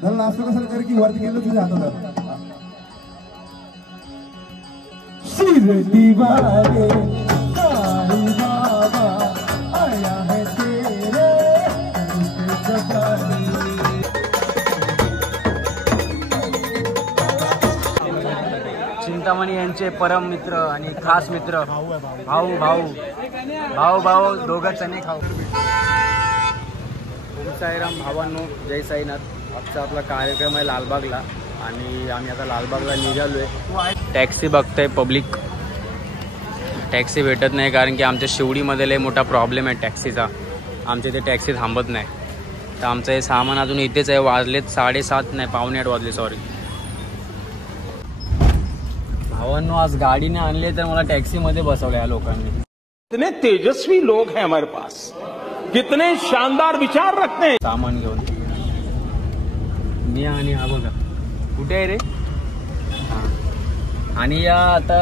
त्याला नाश्ता कसं कर की वरती गेलं तुझ्या हातात शिरडी वाले साई बाबा आया है तेरे चिंतामणी यांचे परम मित्र आणि खास मित्र भाऊ भाऊ भाऊ भाऊ दोघं चणे खाऊ. ओम साईराम भावांनो, जय साईनाथ. आजचा आपला कार्यक्रम आहे लालबागला आणि आम्ही आता लालबागला निघालो आहे. टॅक्सी बघतोय पब्लिक, टॅक्सी भेटत नाही कारण की आमच्या शिवडीमध्ये लय मोठा प्रॉब्लेम आहे टॅक्सीचा. आमच्या इथे टॅक्सी थांबत नाही. तर आमचं हे सामान अजून इथेच आहे. वाजलेत 7:30 नाही 7:45 वाजले सॉरी. भावांनो आज गाडीने आणले तर मला टॅक्सीमध्ये बसवलं या लोकांनी. कितने तेजस्वी लोग हैं हमारे पास, कितने शानदार विचार रखते हैं. सामान घेऊन मी आणि हा बघा कुठे आहे रे. आणि या आता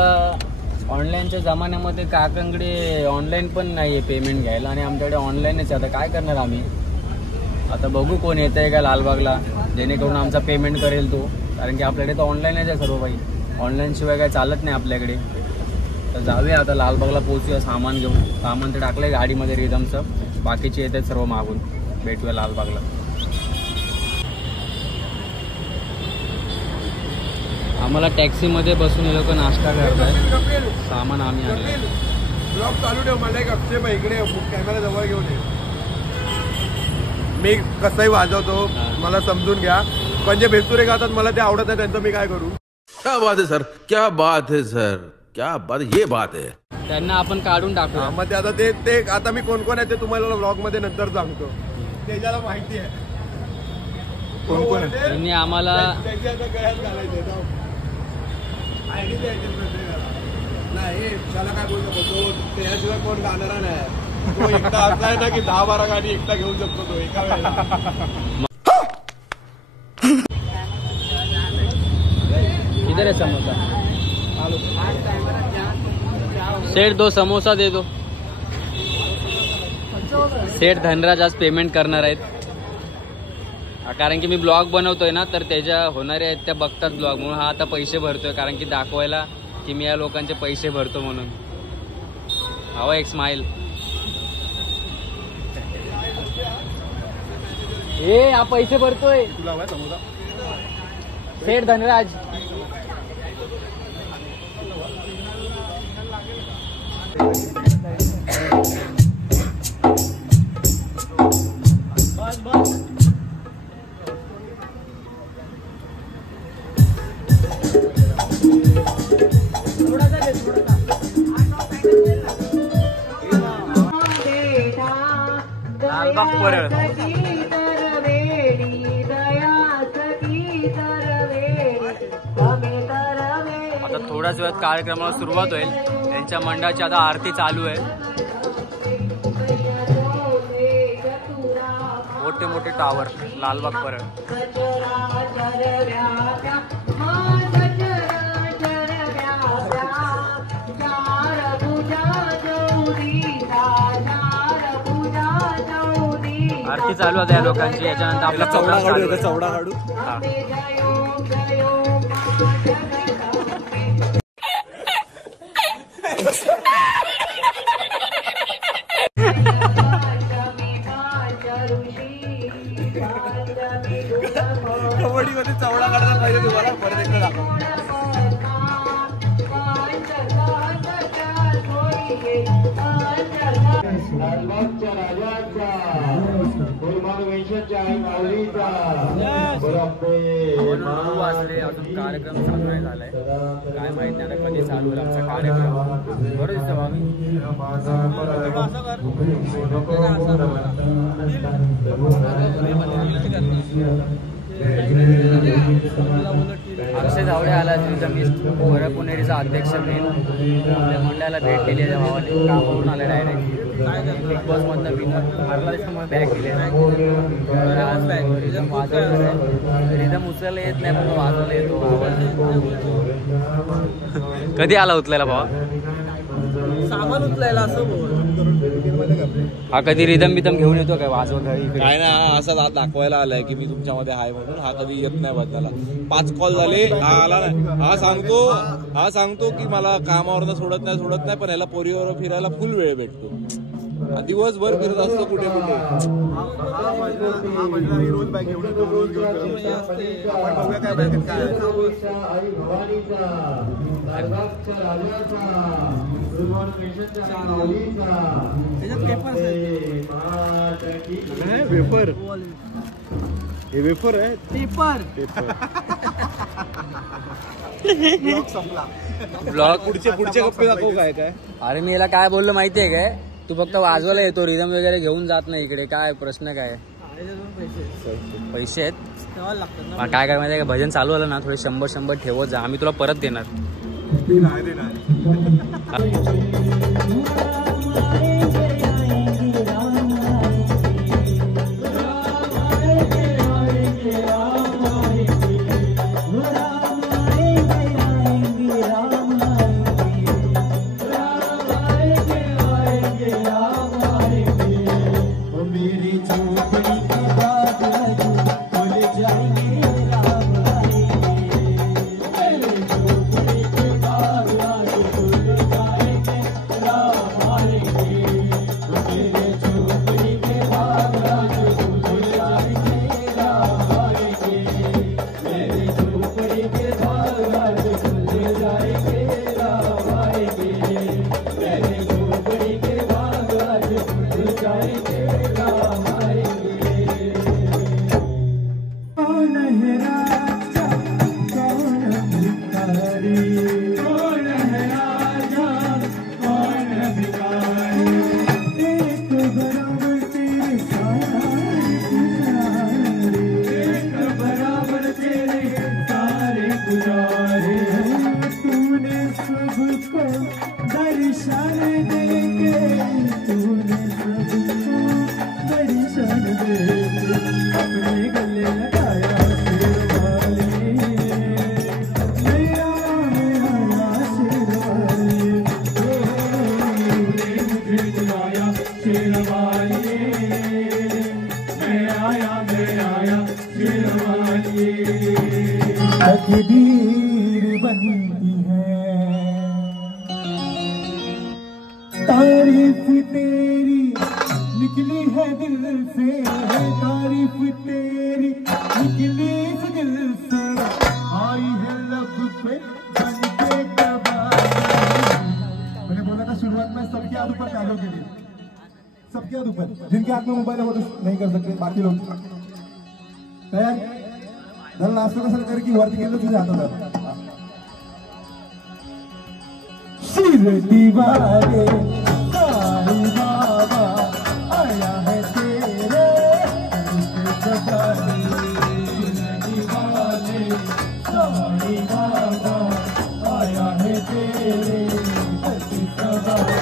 ऑनलाईनच्या जमान्यामध्ये काकांकडे ऑनलाईन पण नाही आहे पेमेंट घ्यायला आणि आमच्याकडे ऑनलाईनच आहे. आता काय करणार आम्ही. आता बघू कोण येत आहे का लालबागला जेणेकरून आमचा पेमेंट करेल तो. कारण की आपल्याकडे तर ऑनलाईनच आहे सर्व काही. ऑनलाईन शिवाय काय चालत नाही आपल्याकडे. तर जाऊया आता लालबागला पोहोचूया सामान घेऊन. सामान तर टाकलं आहे गाडीमध्ये रिदमचं. बाकीचे येत आहेत सर्व मागून. भेटूया लालबागला. आम्हाला टॅक्सीमध्ये बसून हे लोक नाश्ता करतात. सामान आम्ही आणलं. ब्लॉग चालू ठेव. मला एक अक्षय इकडे कॅमेरा जवळ घेऊन ये. मी कसंही वाजवतो मला समजून घ्या. पण जे भेसुरे गातात मला ते आवडत नाही त्यांचं मी काय करू. क्या बात है सर, क्या बात है सर, क्या बात, ये बात है. त्यांना आपण काढून टाकू. मग ते आता ते आता मी कोण कोण आहे ते तुम्हाला ब्लॉग मध्ये नंतर सांगतो. त्याच्याला माहिती आहे कोण कोण आहे. त्यांनी आम्हाला त्याची आता गळ्यात घालायचं आयडी नाही. त्याला काय बोलतो तो त्याशिवाय कोण गाणारा नाही. तो एकटा असा आहे ना की 10-12 गाडी एकटा घेऊ शकतो तो एका वेळेला. किधर है समोसा. सेठ 2 समोसा दे दो. सेठ धनराज आज पेमेंट करणार आहेत कारण की मी ब्लॉग बनवतोय ना तर त्याच्या होणारे आहेत त्या बघतात ब्लॉग म्हणून हा आता पैसे भरतोय कारण की दाखवायला की मी या लोकांचे पैसे भरतो म्हणून. हवा एक स्माइल. ए हा पैसे भरतोय सेठ धनराज. लालबाग परळ. आता थोड्याच वेळात कार्यक्रमाला सुरुवात होईल. त्यांच्या मंडळाची आता आरती चालू आहे. मोठे मोठे टावर लालबाग परळ. आरती चालू आहे या लोकांची. याच्यानंतर आपला चौडा काढू. हा कबड्डीमध्ये चौडा काढतात पाहिजे तुम्हाला. परत एकदा दाखव. लालबागच्या राजाचा वाजले अजून कार्यक्रम चालू नाही झालाय. काय माहित नाही आता कधी चालू होईल आमचा कार्यक्रम. बरं दिसतं अक्षय जावळे आला. बरं पुणेरीचा अध्यक्ष मेन आपल्या मंडळाला भेट दिली आहे. भावाने कामावरून आले डायरेक्ट. बिग बॉस मधनं विनर मारला त्याच्यामुळे बॅग दिले. रिदम वाजवलं. रिदम उचलायला येत नाही पण वाजवायला येतो. कधी आला उचलायला भावा. सामान उचलायला असं बोल. हा कधी रिदम बिदम घेऊन येतो काय वाजवत इकडे? काय ना असा दाखवायला आलाय की मी तुमच्यामध्ये आहे म्हणून. हा कधी येत नाही बदलायला. 5 कॉल झाले हा आला नाही. हा सांगतो की मला कामावरनं सोडत नाही पण याला पोरीवर फिरायला फुल वेळ भेटतो. दिवसभर फिरत असतो कुठे कुठे. रोज बाईक घेऊन येतो, रोज घेऊन बघूया काय बाईक काय वेफर. हे वेफर आहे. पेपर ब्लॉग पुढचे गप्पे दाखवू काय काय. अरे मी याला काय बोललो माहितीये काय? तू फक्त वाजवायला येतो, रिदम वगैरे घेऊन जात नाही इकडे. काय प्रश्न काय? पैसे आहेत काय काय माहिती का? भजन चालू आलं ना थोडे 100 ठेवत जा, आम्ही तुला परत देणार. तकदीर बनती है तारीफ तेरी निकली है दिल से, तारीफ तेरी निकली है दिल से, आई है लब पे बन के मैंने बोला था शुरुआत में सबके हाथ ऊपर डालों के लिए, सबके हाथ ऊपर, जिनके हाथ में मोबाइल है वो तो नहीं कर सकते, बाकी लोग तैयार. धन नाश्ता कसं कर की वरती गेलं तुझ्या हातात. शिरडी वाले साई बाबा आया है तेरे जगाने. शिरडी वाले साई बाबा आया है तेरे जगाने.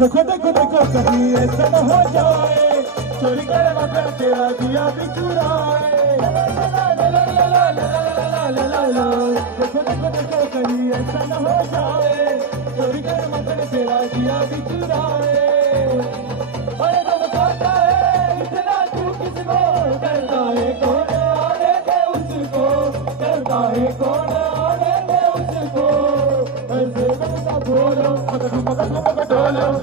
देखो देखो देखो कभी ऐसा न हो जाए, चोरी करे मगर तेरा दिया भी चुराए. देखो देखो देखो कभी ऐसा न हो जाए, चोरी करे मगर तेरा दिया भी चुराए. अरे तुम खाता है इतना तू किसको करता है, कौन आने दे उसको, करता है कौन आने दे उसको. ऐसे करता बोलो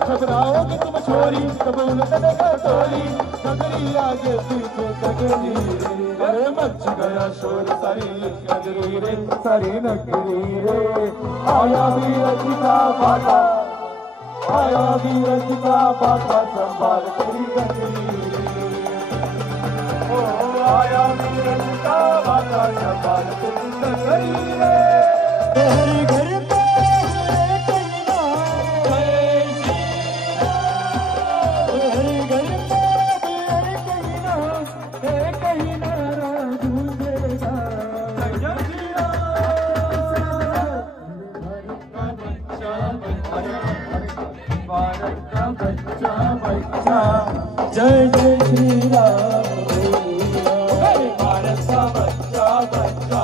खतराओगे तुम छोरी, कब उलटने का टोली, नगरी आगे पीछे तगड़ी. अरे मच गया शोर सारी नगरी रे, सारी नगरी रे. आया वीरज का बाटा, आया वीरज का बाटा, संभाल तेरी गगरी रे. आया वीरता माता शपाल तुम करी रे हरि घर पे हुए कन्या जय श्री राम हरि घर पे हुए कन्या हे कहीं नारा गूंजेगा जय श्री भारत का बच्चा बच्चा जय जय श्री राम बोले भारत का बच्चा बच्चा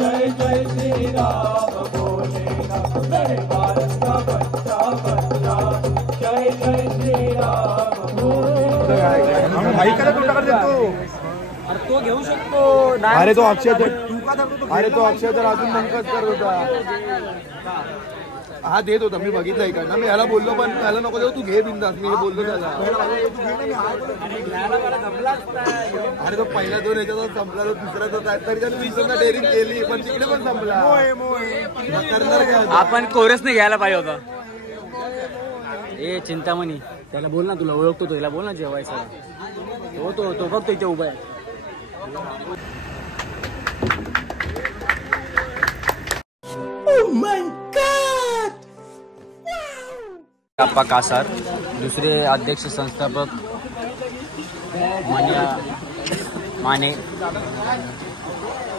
जय जय श्री राम बोलेगा भारत का बच्चा बच्चा जय जय श्री राम बोलेगा तो घेऊ शकतो अरे तो अक्षय तर अजून मंकच करत होता. हा देत होता मी बघितलं इकडनं मी ह्याला बोललो पण त्याला नको देऊ तू घे बिंदास मी बोललो त्याला. अरे तो पहिला दोन ह्याच्यात संपला तो दुसरा तो तरी त्याने विसरला डेअरिंग केली पण तिकडे पण संपला. आपण कोरसने घ्यायला पाहिजे होता. ए चिंतामणी त्याला बोल ना तुला ओळखतो तो याला बोल ना जेवायचा तो फक्त इथे उभा आहे. अप्पा कासार दुसरे अध्यक्ष संस्थापक माने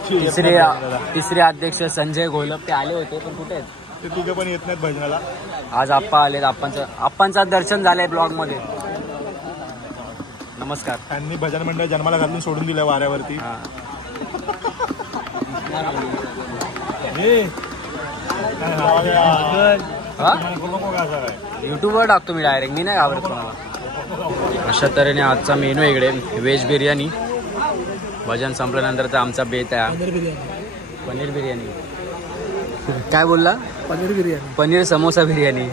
तिसरे अध्यक्ष संजय घोलप ते आले होते पण कुठे आहेत ते तिघं पण येत नाहीत भजनाला. आज आप्पा आले. आप्पांचा दर्शन झालंय ब्लॉग मध्ये. नमस्कार. त्यांनी भजन मंडळ जन्माला घालून सोडून दिलं वाऱ्यावरती. युट्यूबवर टाकतो मी डायरेक्ट. मी नाही घाबरत कोणाला. अशा तऱ्हेने आजचा मेनू इकडे व्हेज बिर्याणी. भजन संपल्यानंतरचा आमचा बेत आहे पनीर बिर्याणी. काय बोलला? पनीर बिर्याणी पनीर समोसा बिर्याणी.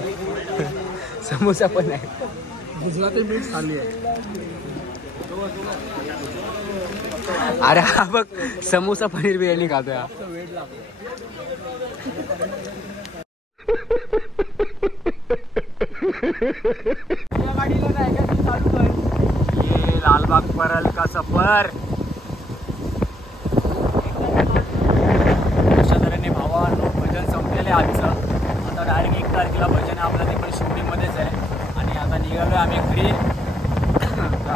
समोसा पण आहे. गुजराती मिक्स थाली आहे. अरे हा बघ समोसा पनीर बिर्याणी खातोय. ये लालबाग परल का सफर. अशा तऱ्हेने भावांनो भजन संपलेले आजचं. आता डायरेक्ट 1 तारखेला भजन आपलं तिकडे शूटिंगमध्येच आहे आणि आता निघालोय आम्ही घरी.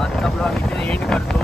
आजचा ब्लॉग इथे एंड करतो.